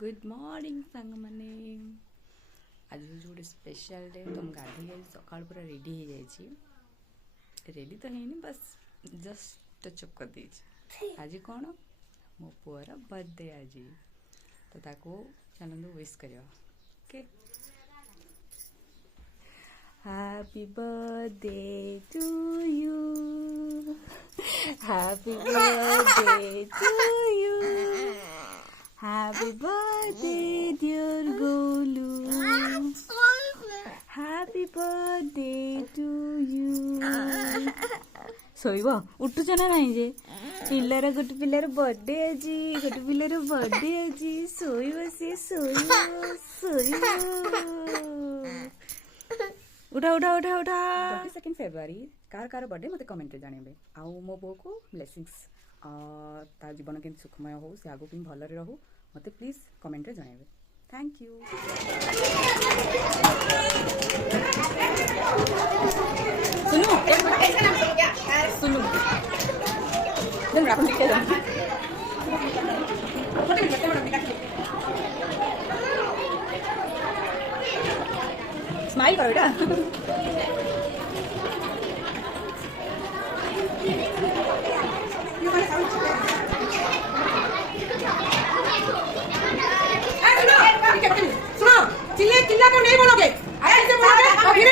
good morning सांग मैंने आज हूँ गोटे स्पेशल डे तो मुझे गाधी सका पूरा रेडी हो जाए रेडी तो है बस जस्ट टचअप कर दी आज कौन मो पुअर बर्थडे आज तो ताको चलते विश कर okay happy birthday to you happy birthday to you happy birthday dear Golu happy birthday to you शोब उठुच ना नाई जे पिलार गोटे पिलार बर्थडे आज गोटे पिलार बर्थडे आज शोब सी उठा उठा उठा उठा 22 फेब्रुआरी कार कार बर्थडे मत कमेंट जानवे आउ मो बो को ब्लेसिंग्स तार जीवन के सुखमय हो से आगो भी भल रहू मत प्लीज कमेंट रे जानवे थैंक यू सुनो सुनो राखो ठीक है स्माइल करो बेटा सुनो चिल्ला चिल्ला कर नहीं बोलोगे ऐसे बोलोगे happy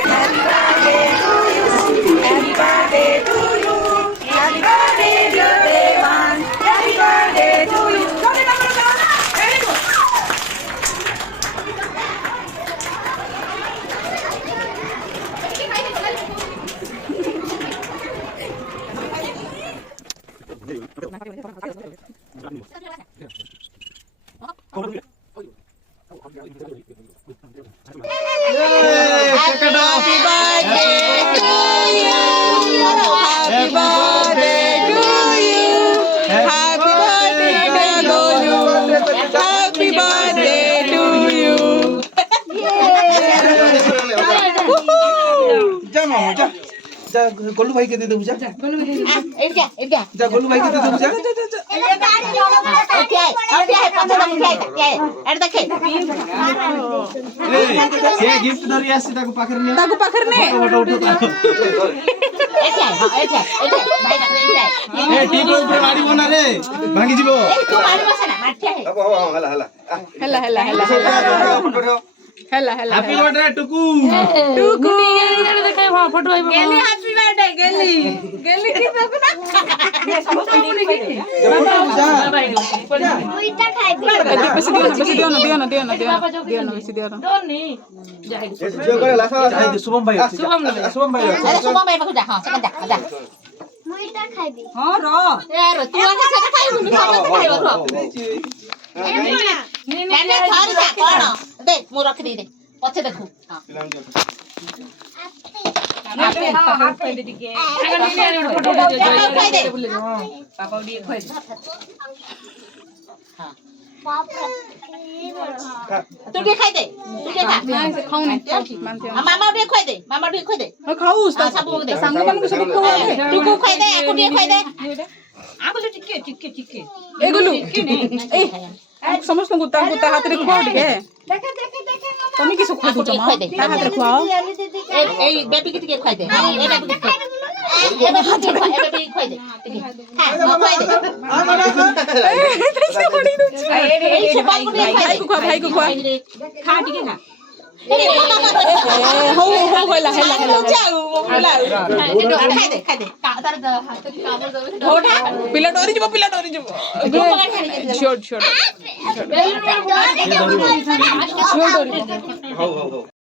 birthday to you happy birthday dear Devan happy birthday to you Golu भाई के दे दो जा गोलू भाई के दे दो ये गिफ्ट धरि आसी ताको पाखर ने ए टीप ऊपर मारी बोना रे भांगी जीवो तू मारी बसना माठिया है हला हला हला हैप्पी बर्थडे टुकू टुकू ये देखे फोटो आइबो गेली हैप्पी बर्थडे गेली की बाबू ना समस्त नहीं के दुईटा खाइबी बस दियो ना बस दियो ना दोन नहीं जाई जो करे लासा जाई शुभम भाई अरे शुभम भाई पाखु जा हां सेकंड जा मुईटा खाइबी हां रो यार तू आके सेकंड खाइबू नी खाइबो रो मैंने थार जा कोन दे मु रख दे पछे देखू हां हाथ पे दे के अगर नी आने फोटो दे पापा डी खोई हां तू के खाई दे तू के खा खाऊ नहीं मामा डी खोई दे खाऊ सब दे संग मन को सब खाऊ तू को खोई दे aku डी खोई दे आगुलो टिके ए गुलू ए समस्त को ता हाथ रे खुआओ टिके देखे তুমি কি সুখ খুঁজো মা তা হাত রে খুआओ এই বেবি কি টিকে খাই দে এই বেবি কি এই বেবি খাই দে হ্যাঁ খাই দে कैसे बड़ी दूची এই भाई को खुआ खा टिके खा हो होला जाऊ बोला खाई दे तार हाथ की कामर दे ढोढा पिला डोरी जब छोड़ छोड़ छोड़ डोरी हो